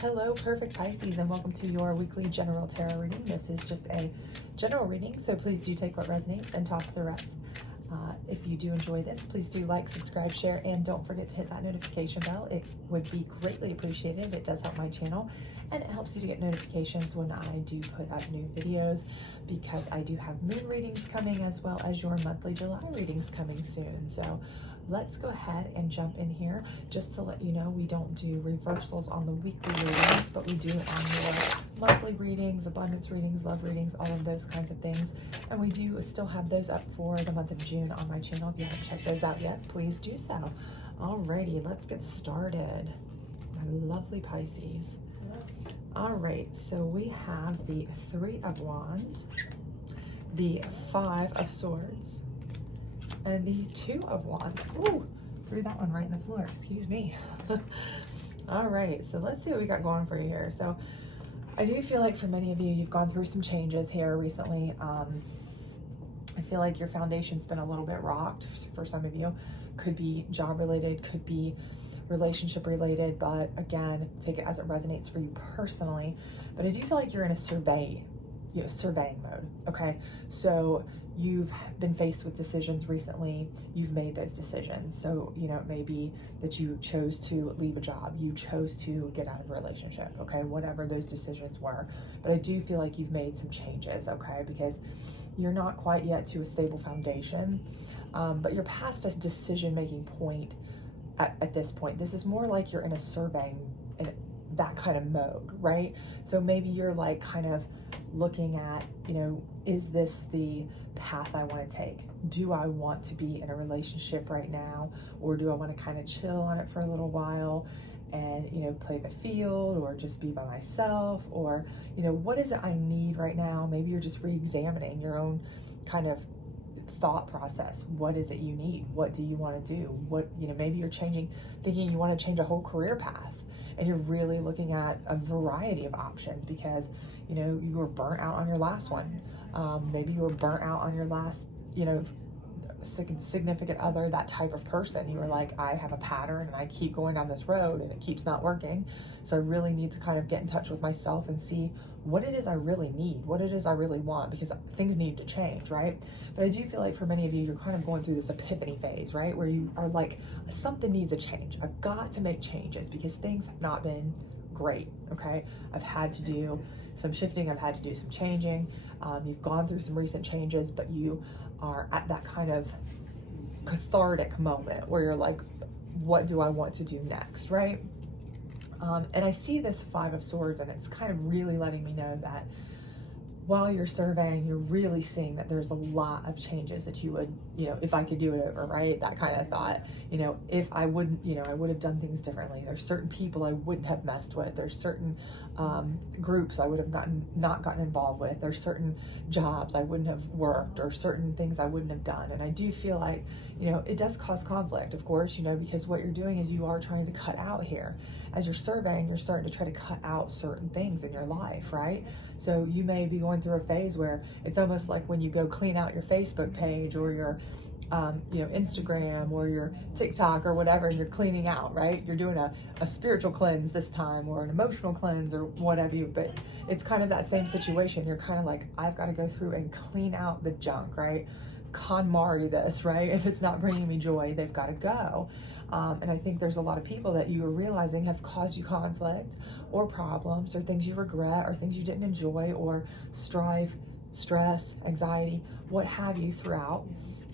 Hello, perfect Pisces, and welcome to your weekly general tarot reading. This is just a general reading, so please do take what resonates and toss the rest. If you do enjoy this, please do like, subscribe, share, and don't forget to hit that notification bell. It would be greatly appreciated. It does help my channel, and it helps you to get notifications when I do put up new videos, because I do have moon readings coming as well as your monthly July readings coming soon. So let's go ahead and jump in here. Just to let you know, we don't do reversals on the weekly readings, but we do on your monthly readings, abundance readings, love readings, all of those kinds of things. And we do still have those up for the month of June on my channel. If you haven't checked those out yet, please do so. Alrighty, let's get started. My lovely Pisces. All right, so we have the Three of Wands, the Five of Swords, and the Two of Wands. Ooh, threw that one right in the floor, excuse me. All right, so let's see what we got going for you here. So I do feel like for many of you, you've gone through some changes here recently. I feel like your foundation's been a little bit rocked for some of you. Could be job related, could be relationship related, but again, take it as it resonates for you personally. But I do feel like you're in a surveying mode, okay? So you've been faced with decisions recently, you've made those decisions. So, it may be that you chose to leave a job, you chose to get out of a relationship, okay? Whatever those decisions were. But I do feel like you've made some changes, okay? Because you're not quite yet to a stable foundation, but you're past a decision-making point at this point. This is more like you're in a surveying, in that kind of mode, right? So maybe you're like kind of looking at, is this the path I want to take? Do I want to be in a relationship right now? Or do I want to kind of chill on it for a little while and, play the field or just be by myself? Or, what is it I need right now? Maybe you're just re-examining your own kind of thought process. What is it you need? What do you want to do? What, maybe you're thinking you want to change a whole career path, and you're really looking at a variety of options because, you were burnt out on your last one. Maybe you were burnt out on your last, significant other, that type of person. You were like, I have a pattern and I keep going down this road and it keeps not working. So I really need to kind of get in touch with myself and see what it is I really need, what it is I really want, because things need to change, right? But I do feel like for many of you, you're kind of going through this epiphany phase, right? Where you are like, something needs a change. I've got to make changes because things have not been great, okay? I've had to do some shifting, I've had to do some changing. You've gone through some recent changes, but you are at that kind of cathartic moment where you're like, what do I want to do next, right? And I see this Five of Swords, and it's kind of really letting me know that while you're surveying, you're really seeing that there's a lot of changes that you would, if I could do it over, right? That kind of thought, if I wouldn't, I would have done things differently. There's certain people I wouldn't have messed with. There's certain groups I would have not gotten involved with. There's certain jobs I wouldn't have worked, or certain things I wouldn't have done. And I do feel like, it does cause conflict, of course, because what you're doing is you are trying to cut out here. As you're surveying, you're starting to try to cut out certain things in your life, right? So you may be going through a phase where it's almost like when you go clean out your Facebook page or your Instagram or your TikTok or whatever, and you're cleaning out, right? You're doing a spiritual cleanse this time, or an emotional cleanse, or whatever but it's kind of that same situation. You're kind of like, I've got to go through and clean out the junk, right? KonMari this, right? If it's not bringing me joy, they've got to go. And I think there's a lot of people that you are realizing have caused you conflict or problems or things you regret or things you didn't enjoy or strife, stress, anxiety, what have you throughout.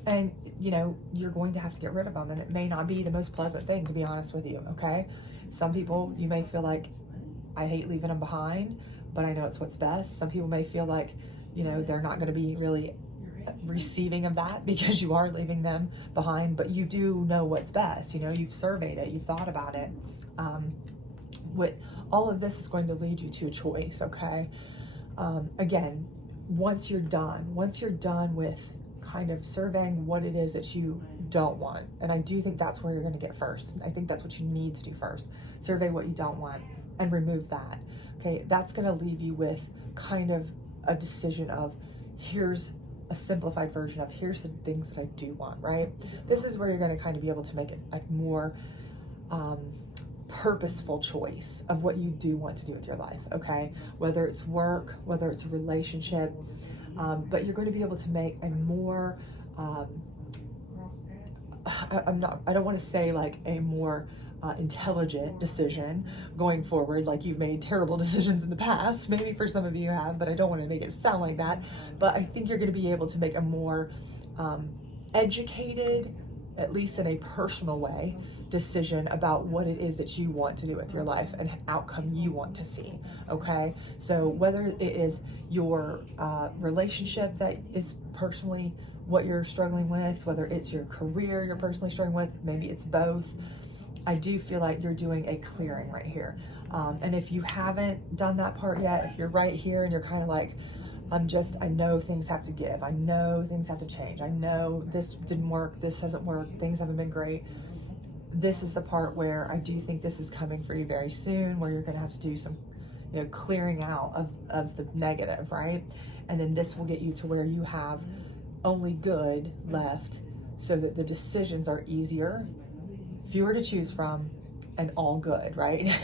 And, you're going to have to get rid of them. And it may not be the most pleasant thing, to be honest with you, okay? Some people, you may feel like, I hate leaving them behind, but I know it's what's best. Some people may feel like, they're not going to be really receiving of that because you are leaving them behind, but you do know what's best. You've surveyed it, you've thought about it. What all of this is going to lead you to a choice, okay? Again, once you're done with kind of surveying what it is that you don't want, and I do think that's where you're going to get first. I think that's what you need to do first. Survey what you don't want and remove that, okay? That's going to leave you with kind of a decision of, here's a simplified version of, here's the things that I do want, right? This is where you're going to kind of be able to make it a more purposeful choice of what you do want to do with your life, okay? Whether it's work, whether it's a relationship, but you're going to be able to make a more, I don't want to say like a more intelligent decision going forward, like you've made terrible decisions in the past. Maybe for some of you have, but I don't want to make it sound like that. But I think you're going to be able to make a more educated, at least in a personal way, decision about what it is that you want to do with your life and outcome you want to see, okay? So whether it is your relationship that is personally what you're struggling with, whether it's your career you're personally struggling with, maybe it's both, I do feel like you're doing a clearing right here. And if you haven't done that part yet, if you're right here and you're kind of like, I know things have to give. I know things have to change. I know this didn't work. This hasn't worked. Things haven't been great. This is the part where I do think this is coming for you very soon, where you're going to have to do some, clearing out of the negative, right? And then this will get you to where you have only good left, so that the decisions are easier, fewer to choose from, and all good, right?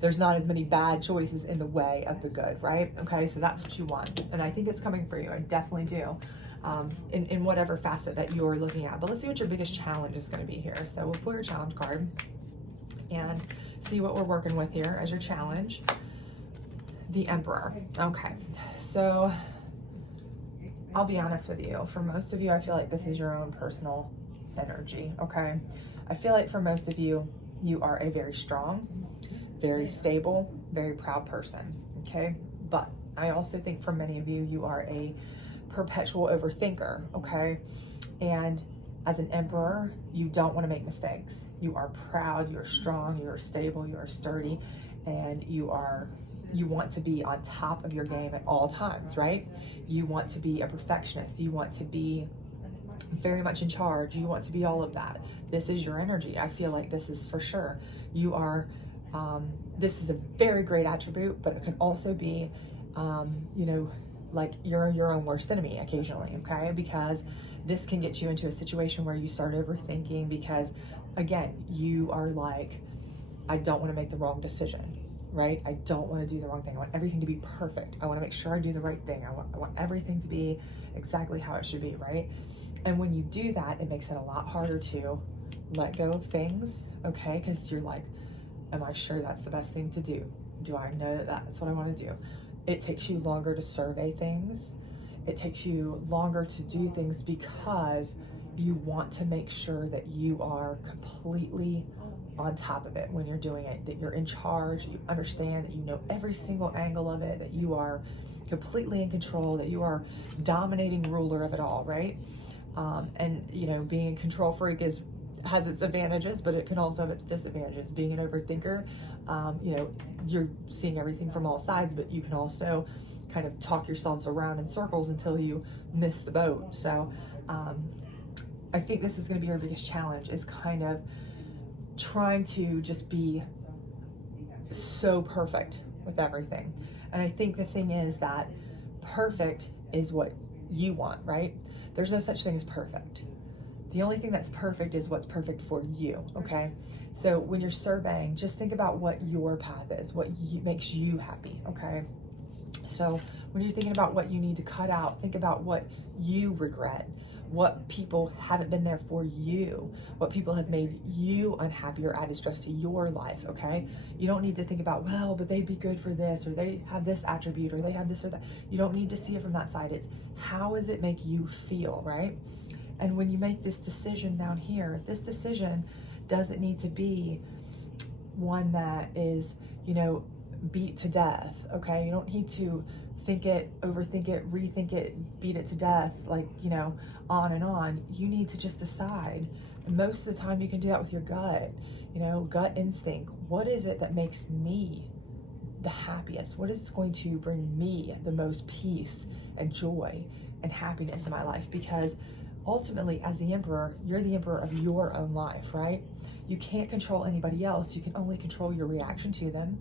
There's not as many bad choices in the way of the good, right? Okay, so that's what you want. And I think it's coming for you. I definitely do. In whatever facet that you're looking at. But let's see what your biggest challenge is going to be here. So we'll pull your challenge card and see what we're working with here as your challenge. The Emperor. Okay, so I'll be honest with you. For most of you, I feel like this is your own personal energy, okay? I feel like for most of you, you are a very strong, very stable, very proud person, okay? But I also think for many of you, you are a perpetual overthinker, okay? And as an Emperor, you don't want to make mistakes. You are proud, you're strong, you're stable, you are sturdy, and you want to be on top of your game at all times, right? You want to be a perfectionist. You want to be very much in charge. You want to be all of that. This is your energy. I feel like this is for sure. You are, this is a very great attribute, but it can also be, like you're your own worst enemy occasionally, okay? Because this can get you into a situation where you start overthinking because, again, you are like, I don't want to make the wrong decision, right? I don't want to do the wrong thing. I want everything to be perfect. I want to make sure I do the right thing. I want everything to be exactly how it should be, right? And when you do that, it makes it a lot harder to let go of things, okay? Because you're like, am I sure that's the best thing to do? Do I know that that's what I want to do? It takes you longer to survey things. It takes you longer to do things because you want to make sure that you are completely on top of it when you're doing it, that you're in charge, you understand, that you know every single angle of it, that you are completely in control, that you are dominating ruler of it all, right? And being a control freak has its advantages, but it can also have its disadvantages. Being an overthinker, you're seeing everything from all sides, but you can also kind of talk yourselves around in circles until you miss the boat. So I think this is going to be your biggest challenge, is kind of trying to just be so perfect with everything. And I think the thing is that perfect is what you want, right? There's no such thing as perfect. The only thing that's perfect is what's perfect for you, okay? So when you're surveying, just think about what your path is, what makes you happy, okay? So when you're thinking about what you need to cut out, think about what you regret, what people haven't been there for you, what people have made you unhappy or added stress to your life, okay? You don't need to think about, well, but they'd be good for this, or they have this attribute, or they have this or that. You don't need to see it from that side. It's how does it make you feel, right? And when you make this decision down here, this decision doesn't need to be one that is, beat to death, okay? You don't need to think it, overthink it, rethink it, beat it to death, like, on and on. You need to just decide. And most of the time you can do that with your gut, gut instinct. What is it that makes me the happiest? What is going to bring me the most peace and joy and happiness in my life? Because ultimately, as the Emperor, you're the Emperor of your own life, right? You can't control anybody else. You can only control your reaction to them,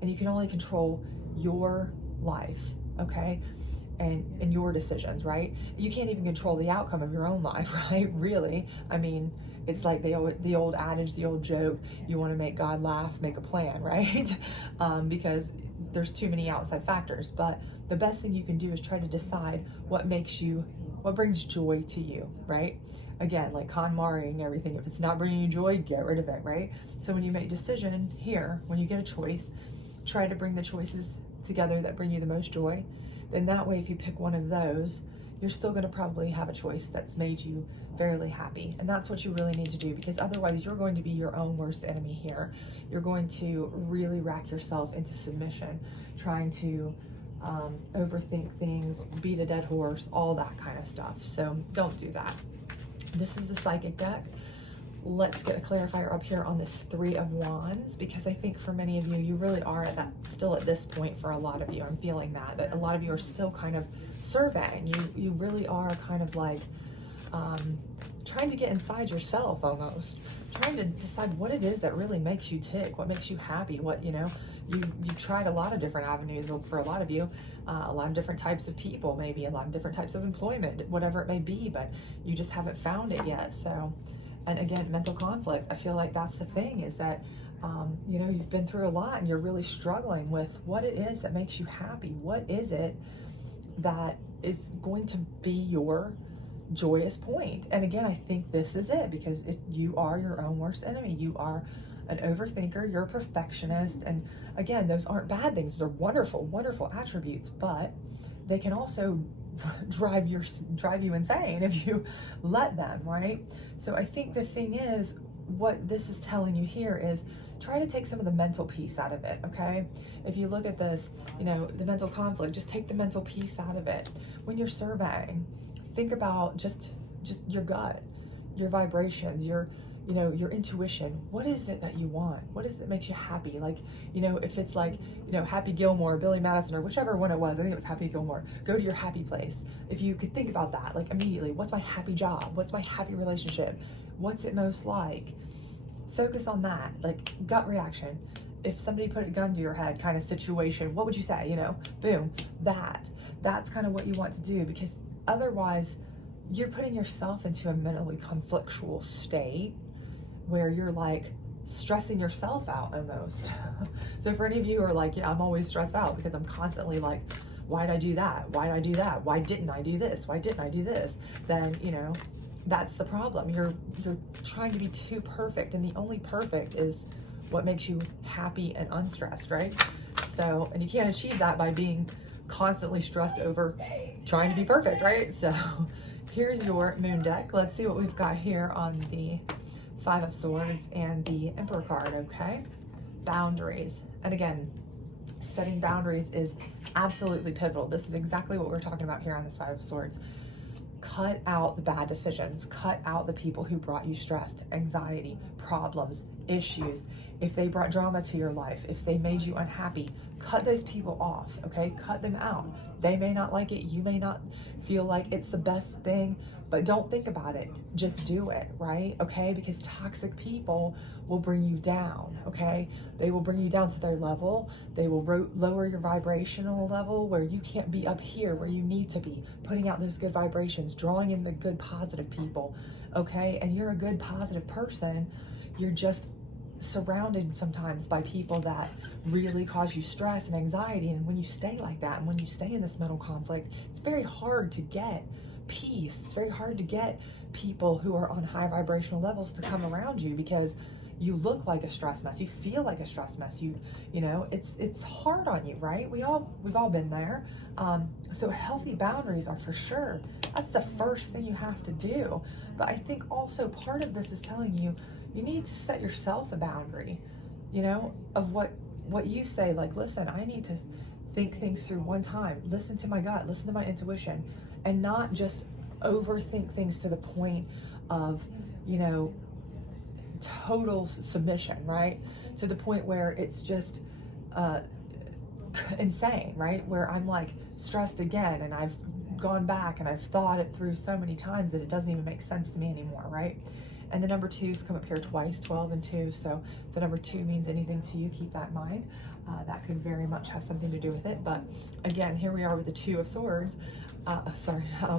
and you can only control your life, okay? And your decisions, right? You can't even control the outcome of your own life, right? Really. I mean, It's like the old adage, the old joke, you want to make God laugh, make a plan, right? Because there's too many outside factors. But the best thing you can do is try to decide what brings joy to you, right? Again, like KonMariing everything. If it's not bringing you joy, get rid of it, right? So when you make a decision here, when you get a choice, try to bring the choices together that bring you the most joy. Then that way, if you pick one of those, you're still going to probably have a choice that's made you fairly happy. And that's what you really need to do, because otherwise you're going to be your own worst enemy here. You're going to really rack yourself into submission, trying to overthink things, beat a dead horse, all that kind of stuff. So don't do that. This is the Psychic deck. Let's get a clarifier up here on this Three of Wands, because I think for many of you, you really are still at this point. For a lot of you, I'm feeling that a lot of you are still kind of surveying. You really are kind of like trying to get inside yourself, almost trying to decide what it is that really makes you tick, what makes you happy, what, you've tried a lot of different avenues for a lot of you, a lot of different types of people, maybe a lot of different types of employment, whatever it may be, but you just haven't found it yet. So, and again, mental conflict, I feel like that's the thing, is that you've been through a lot and you're really struggling with what it is that makes you happy. What is it that is going to be your joyous point? And again, I think this is it, because you are your own worst enemy. You are an overthinker, you're a perfectionist, and again, those aren't bad things. Those are wonderful, wonderful attributes, but they can also drive you insane if you let them, right? So I think the thing is, what this is telling you here is try to take some of the mental piece out of it, okay? If you look at this, the mental conflict, just take the mental piece out of it. When you're surveying, think about just your gut, your vibrations, your intuition. What is it that you want? What is it that makes you happy? Like, if it's like, Happy Gilmore, Billy Madison, or whichever one it was, I think it was Happy Gilmore, go to your happy place. If you could think about that, like immediately, what's my happy job? What's my happy relationship? What's it most like? Focus on that, like gut reaction. If somebody put a gun to your head kind of situation, what would you say? Boom, that's kind of what you want to do, because otherwise you're putting yourself into a mentally conflictual state where you're like stressing yourself out almost. So for any of you who are like, yeah, I'm always stressed out because I'm constantly like, why'd I do that? Why'd I do that? Why didn't I do this? Why didn't I do this? Then, that's the problem. You're trying to be too perfect, and the only perfect is what makes you happy and unstressed, right? So, and you can't achieve that by being constantly stressed over trying to be perfect, right? So here's your moon deck. Let's see what we've got here on the Five of Swords and the Emperor card, okay? Boundaries. And again, setting boundaries is absolutely pivotal. This is exactly what we're talking about here on this Five of Swords. Cut out the bad decisions. Cut out the people who brought you stress, anxiety, problems, issues. If they brought drama to your life, if they made you unhappy, cut those people off, okay? Cut them out. They may not like it. You may not feel like it's the best thing, but don't think about it. Just do it, right? Okay? Because toxic people will bring you down, okay? They will bring you down to their level. They will lower your vibrational level where you can't be up here where you need to be, putting out those good vibrations, drawing in the good, positive people, okay? And you're a good, positive person. You're just surrounded sometimes by people that really cause you stress and anxiety. And when you stay like that, and when you stay in this mental conflict, it's very hard to get peace. It's very hard to get people who are on high vibrational levels to come around you, because you look like a stress mess. You feel like a stress mess. It's hard on you, right? We've all been there. So healthy boundaries are for sure. That's the first thing you have to do. But I think also part of this is telling you, you need to set yourself a boundary, of what you say. Like, listen, I need to think things through one time. Listen to my gut, listen to my intuition, and not just overthink things to the point of, total submission, right? To the point where it's just insane, right? Where I'm like stressed again, and I've gone back and I've thought it through so many times that it doesn't even make sense to me anymore, right? And the number 2's come up here twice, 12 and 2. So if the number 2 means anything to you, keep that in mind. That could very much have something to do with it. But again, here we are with the 2 of swords,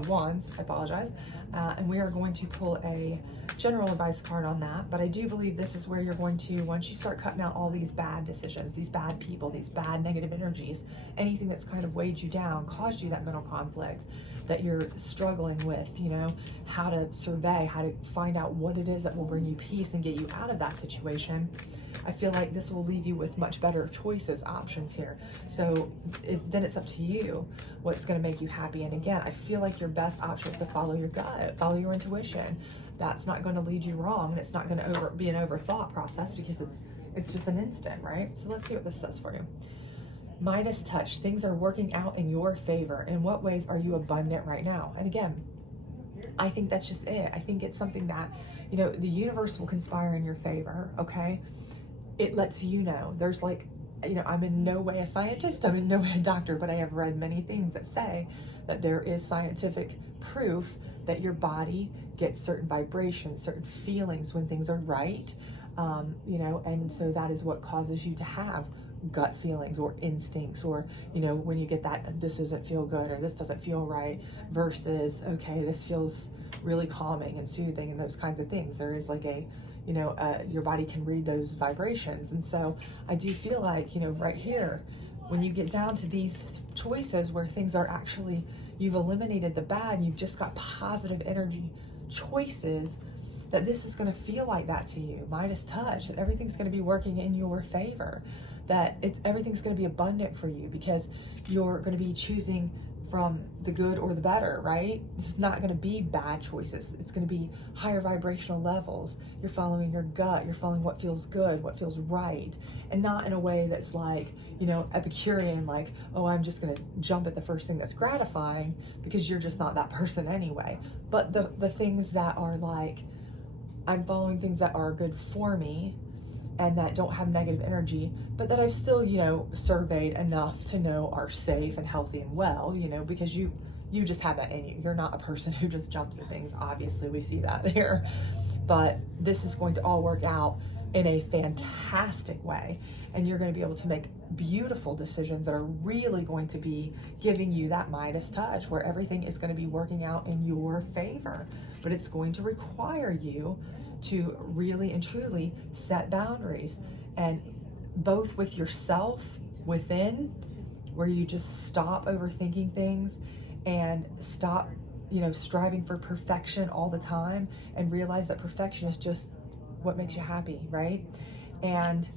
wands, I apologize. And we are going to pull a general advice card on that. But I do believe this is where you're going to, once you start cutting out all these bad decisions, these bad people, these bad negative energies, anything that's kind of weighed you down, caused you that mental conflict that you're struggling with, you know, how to survey, how to find out what it is that will bring you peace and get you out of that situation. I feel like this will leave you with much better choices, options here. So then it's up to you what's going to make you happy. And again, I feel like your best option is to follow your gut, follow your intuition. That's not going to lead you wrong, and it's not going to be an overthought process, because it's just an instant, right? So let's see what this says for you. Midas touch, things are working out in your favor. In what ways are you abundant right now? And again, I think that's just it. I think it's something that, you know, the universe will conspire in your favor, okay? It lets you know. There's like, you know, I'm in no way a scientist, I'm in no way a doctor, but I have read many things that say that there is scientific proof that your body gets certain vibrations, certain feelings when things are right, you know, and so that is what causes you to have gut feelings or instincts, or, you know, when you get that, this doesn't feel good or this doesn't feel right, versus, okay, this feels really calming and soothing, and those kinds of things. There is like a, you know, your body can read those vibrations. And so I do feel like, you know, right here, when you get down to these choices where things are actually, you've eliminated the bad, you've just got positive energy choices, that this is going to feel like that to you. Midas touch, that everything's going to be working in your favor, that everything's going to be abundant for you, because you're going to be choosing from the good or the better, right? It's not going to be bad choices. It's going to be higher vibrational levels. You're following your gut. You're following what feels good, what feels right, and not in a way that's like, you know, Epicurean, like, oh, I'm just going to jump at the first thing that's gratifying, because you're just not that person anyway. But the things that are like, I'm following things that are good for me and that don't have negative energy, but that I've still, you know, surveyed enough to know are safe and healthy and well, you know, because you just have that in you. You're not a person who just jumps at things. Obviously, we see that here. But this is going to all work out in a fantastic way, and you're going to be able to make beautiful decisions that are really going to be giving you that Midas touch, where everything is going to be working out in your favor. But it's going to require you to really and truly set boundaries, and both with yourself within, where you just stop overthinking things and stop, you know, striving for perfection all the time, and realize that perfection is just what makes you happy, right? And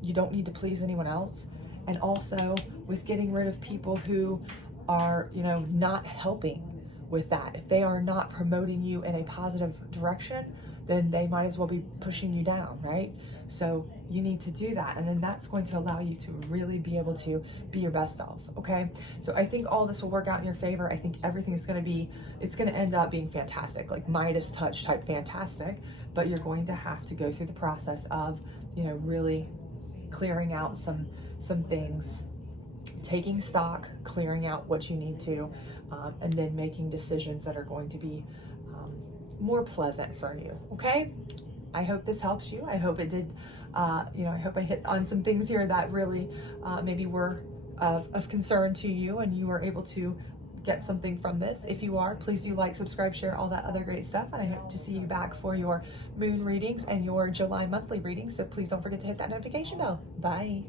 you don't need to please anyone else. And also with getting rid of people who are, you know, not helping with that. If they are not promoting you in a positive direction, then they might as well be pushing you down, right? So you need to do that. And then that's going to allow you to really be able to be your best self, okay? So I think all this will work out in your favor. I think everything is it's gonna end up being fantastic, like Midas touch type fantastic, but you're going to have to go through the process of, you know, really clearing out some things, taking stock, clearing out what you need to, and then making decisions that are going to be more pleasant for you, okay? I hope this helps you. I hope it did, you know, I hope I hit on some things here that really maybe were of concern to you, and you were able to get something from this. If you are, please do like, subscribe, share, all that other great stuff. And I hope to see you back for your moon readings and your July monthly readings. So please don't forget to hit that notification bell. Bye.